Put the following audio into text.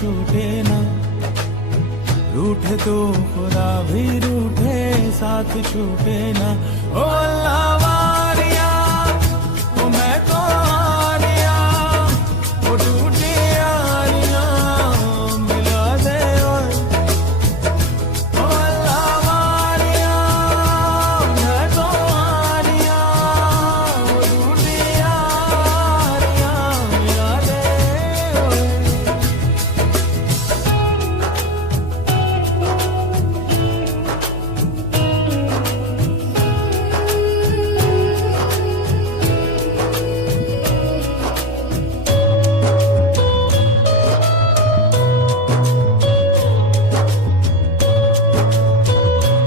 छूटे ना, रूठे तो खुदा भी रूठे, साथ छूटे ना। ओ अल्लाह